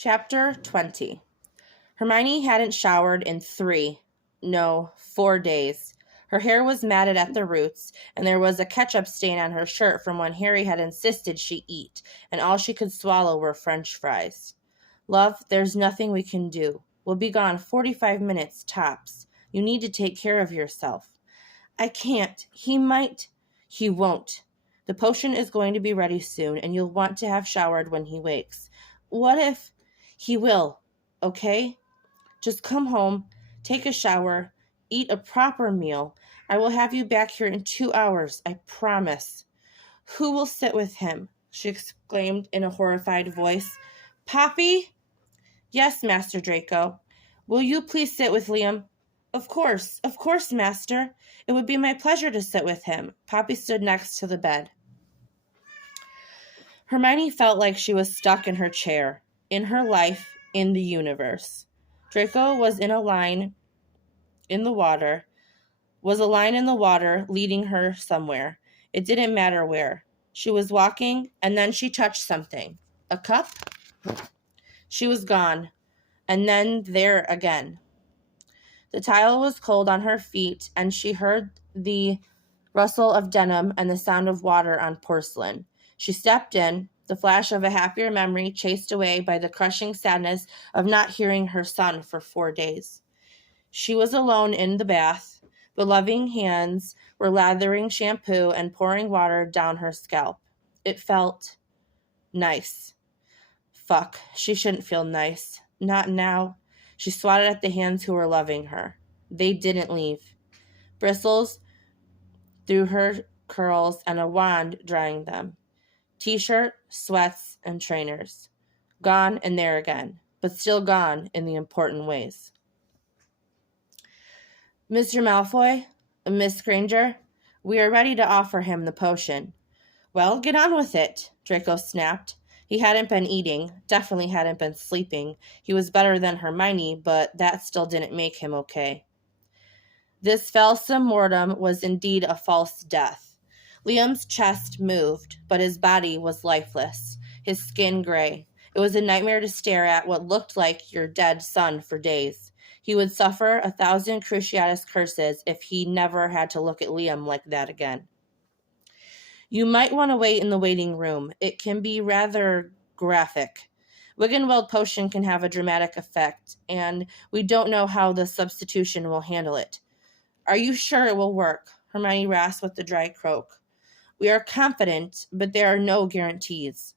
Chapter 20. Hermione hadn't showered in 4 days. Her hair was matted at the roots, and there was a ketchup stain on her shirt from when Harry had insisted she eat, and all she could swallow were French fries. Love, there's nothing we can do. We'll be gone 45 minutes, tops. You need to take care of yourself. I can't. He might. He won't. The potion is going to be ready soon, and you'll want to have showered when he wakes. What if... He will, okay? Just come home, take a shower, eat a proper meal. I will have you back here in 2 hours, I promise. Who will sit with him? She exclaimed in a horrified voice. Poppy? Yes, Master Draco. Will you please sit with Liam? Of course, Master. It would be my pleasure to sit with him. Poppy stood next to the bed. Hermione felt like she was stuck in her chair, in her life, in the universe. Draco was a line in the water leading her somewhere. It didn't matter where. She was walking, and then she touched something. A cup? She was gone, and then there again. The tile was cold on her feet, and she heard the rustle of denim and the sound of water on porcelain. She stepped in, the flash of a happier memory chased away by the crushing sadness of not hearing her son for 4 days. She was alone in the bath, but loving hands were lathering shampoo and pouring water down her scalp. It felt nice. Fuck, she shouldn't feel nice. Not now. She swatted at the hands who were loving her. They didn't leave. Bristles through her curls and a wand drying them. T-shirt, sweats, and trainers. Gone and there again, but still gone in the important ways. Mr. Malfoy, Miss Granger, we are ready to offer him the potion. Well, get on with it, Draco snapped. He hadn't been eating, definitely hadn't been sleeping. He was better than Hermione, but that still didn't make him okay. This falsum mortem was indeed a false death. Liam's chest moved, but his body was lifeless, his skin gray. It was a nightmare to stare at what looked like your dead son for days. He would suffer 1,000 Cruciatus curses if he never had to look at Liam like that again. You might want to wait in the waiting room. It can be rather graphic. Wiggenweld potion can have a dramatic effect, and we don't know how the substitution will handle it. Are you sure it will work? Hermione rasped with the dry croak. We are confident, but there are no guarantees.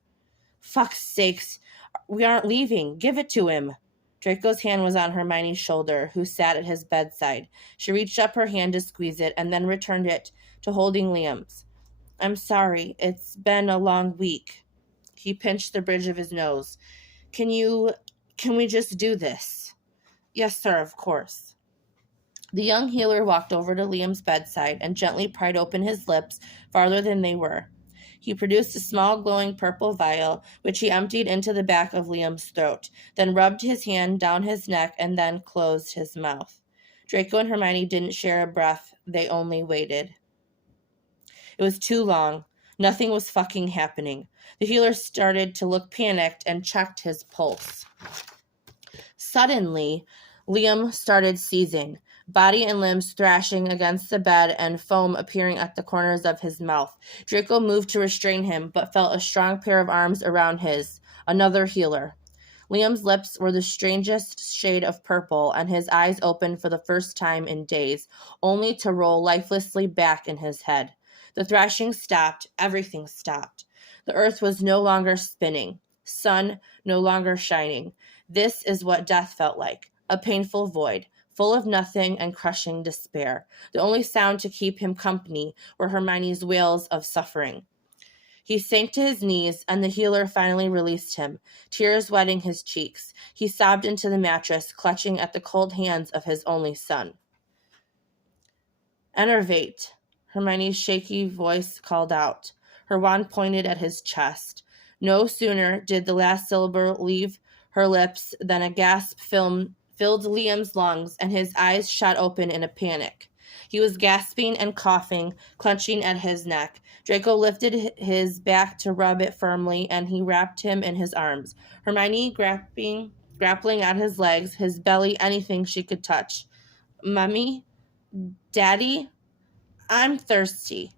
Fuck's sakes, we aren't leaving. Give it to him. Draco's hand was on Hermione's shoulder, who sat at his bedside. She reached up her hand to squeeze it, and then returned it to holding Liam's. I'm sorry, it's been a long week. He pinched the bridge of his nose. Can we just do this? Yes, sir, of course. The young healer walked over to Liam's bedside and gently pried open his lips farther than they were. He produced a small glowing purple vial, which he emptied into the back of Liam's throat, then rubbed his hand down his neck and then closed his mouth. Draco and Hermione didn't share a breath. They only waited. It was too long. Nothing was fucking happening. The healer started to look panicked and checked his pulse. Suddenly, Liam started seizing, body and limbs thrashing against the bed and foam appearing at the corners of his mouth. Draco moved to restrain him, but felt a strong pair of arms around his. Another healer. Liam's lips were the strangest shade of purple, and his eyes opened for the first time in days, only to roll lifelessly back in his head. The thrashing stopped. Everything stopped. The earth was no longer spinning. Sun no longer shining. This is what death felt like. A painful void, full of nothing and crushing despair. The only sound to keep him company were Hermione's wails of suffering. He sank to his knees, and the healer finally released him, tears wetting his cheeks. He sobbed into the mattress, clutching at the cold hands of his only son. Enervate, Hermione's shaky voice called out. Her wand pointed at his chest. No sooner did the last syllable leave her lips than a gasp filled Liam's lungs, and his eyes shot open in a panic. He was gasping and coughing, clenching at his neck. Draco lifted his back to rub it firmly, and he wrapped him in his arms. Hermione grappling at his legs, his belly, anything she could touch. Mummy? Daddy? I'm thirsty.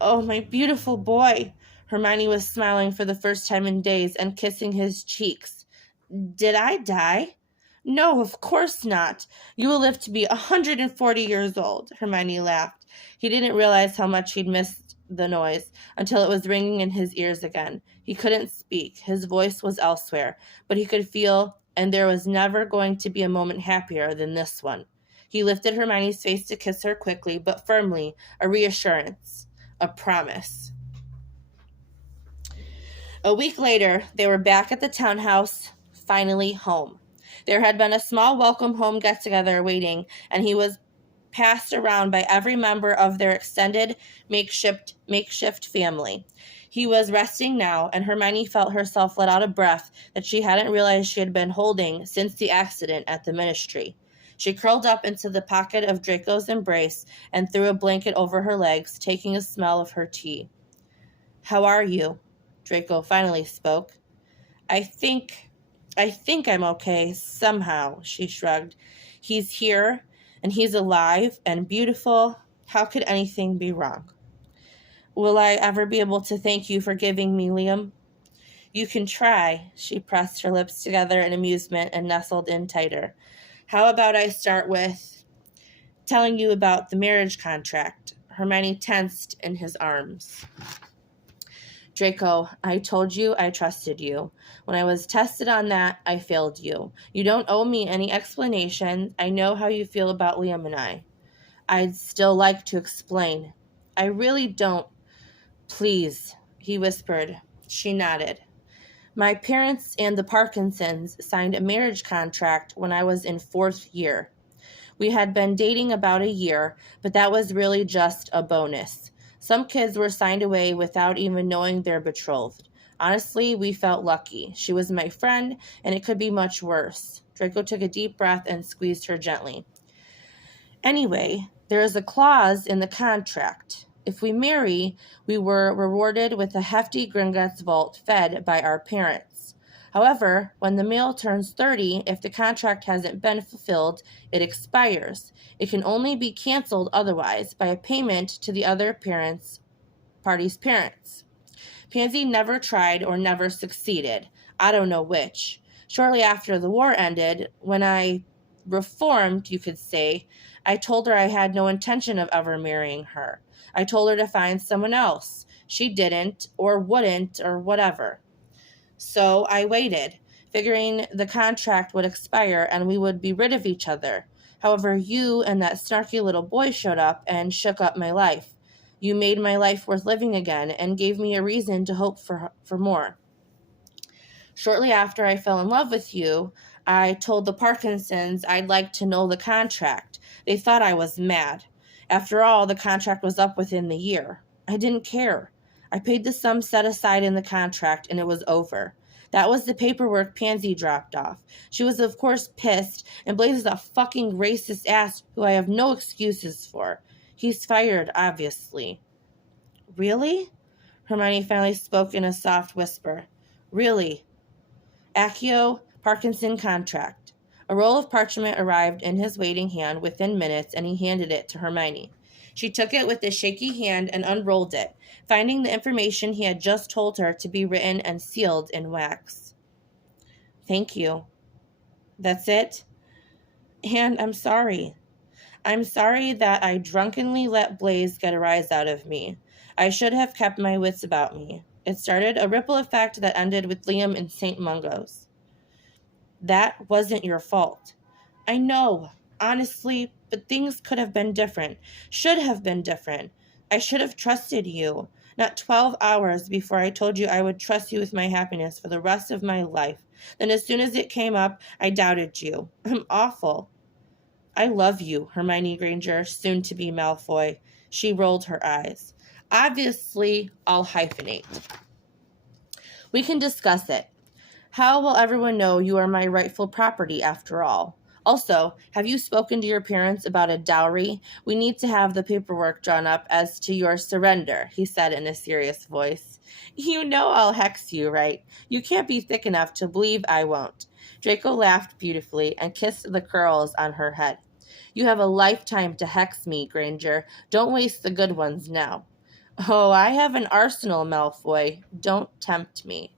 Oh, my beautiful boy. Hermione was smiling for the first time in days and kissing his cheeks. Did I die? No, of course not. You will live to be 140 years old, Hermione laughed. He didn't realize how much he'd missed the noise until it was ringing in his ears again. He couldn't speak. His voice was elsewhere, but he could feel, and there was never going to be a moment happier than this one. He lifted Hermione's face to kiss her quickly but firmly, a reassurance, a promise. A week later, they were back at the townhouse, finally home. There had been a small welcome home get-together waiting, and he was passed around by every member of their extended makeshift family. He was resting now, and Hermione felt herself let out a breath that she hadn't realized she had been holding since the accident at the ministry. She curled up into the pocket of Draco's embrace and threw a blanket over her legs, taking a smell of her tea. How are you? Draco finally spoke. I think I'm okay, somehow, she shrugged. He's here, and he's alive and beautiful. How could anything be wrong? Will I ever be able to thank you for giving me Liam? You can try. She pressed her lips together in amusement and nestled in tighter. How about I start with telling you about the marriage contract? Hermione tensed in his arms. Draco, I told you I trusted you. When I was tested on that, I failed you. You don't owe me any explanation. I know how you feel about Liam and I. I'd still like to explain. I really don't. Please, he whispered. She nodded. My parents and the Parkinsons signed a marriage contract when I was in 4th year. We had been dating about a year, but that was really just a bonus. Some kids were signed away without even knowing they're betrothed. Honestly, we felt lucky. She was my friend, and it could be much worse. Draco took a deep breath and squeezed her gently. Anyway, there is a clause in the contract. If we marry, we were rewarded with a hefty Gringotts vault fed by our parents. However, when the male turns 30, if the contract hasn't been fulfilled, it expires. It can only be canceled otherwise by a payment to the other party's parents. Pansy never tried or never succeeded. I don't know which. Shortly after the war ended, when I reformed, you could say, I told her I had no intention of ever marrying her. I told her to find someone else. She didn't, or wouldn't, or whatever. So I waited, figuring the contract would expire and we would be rid of each other. However, you and that snarky little boy showed up and shook up my life. You made my life worth living again and gave me a reason to hope for more. Shortly after I fell in love with you, I told the Parkinsons I'd like to know the contract. They thought I was mad. After all, the contract was up within the year. I didn't care. I paid the sum set aside in the contract, and it was over. That was the paperwork Pansy dropped off. She was, of course, pissed, and Blaze is a fucking racist ass who I have no excuses for. He's fired, obviously. Really? Hermione finally spoke in a soft whisper. Really? Accio Parkinson contract. A roll of parchment arrived in his waiting hand within minutes, and he handed it to Hermione. She took it with a shaky hand and unrolled it, finding the information he had just told her to be written and sealed in wax. Thank you. That's it? And I'm sorry. I'm sorry that I drunkenly let Blaze get a rise out of me. I should have kept my wits about me. It started a ripple effect that ended with Liam in St. Mungo's. That wasn't your fault. I know, honestly, but things could have been different. Should have been different. I should have trusted you. Not 12 hours before I told you I would trust you with my happiness for the rest of my life. Then as soon as it came up, I doubted you. I'm awful. I love you, Hermione Granger, soon to be Malfoy. She rolled her eyes. Obviously, I'll hyphenate. We can discuss it. How will everyone know you are my rightful property, after all? Also, have you spoken to your parents about a dowry? We need to have the paperwork drawn up as to your surrender, he said in a serious voice. You know I'll hex you, right? You can't be thick enough to believe I won't. Draco laughed beautifully and kissed the curls on her head. You have a lifetime to hex me, Granger. Don't waste the good ones now. Oh, I have an arsenal, Malfoy. Don't tempt me.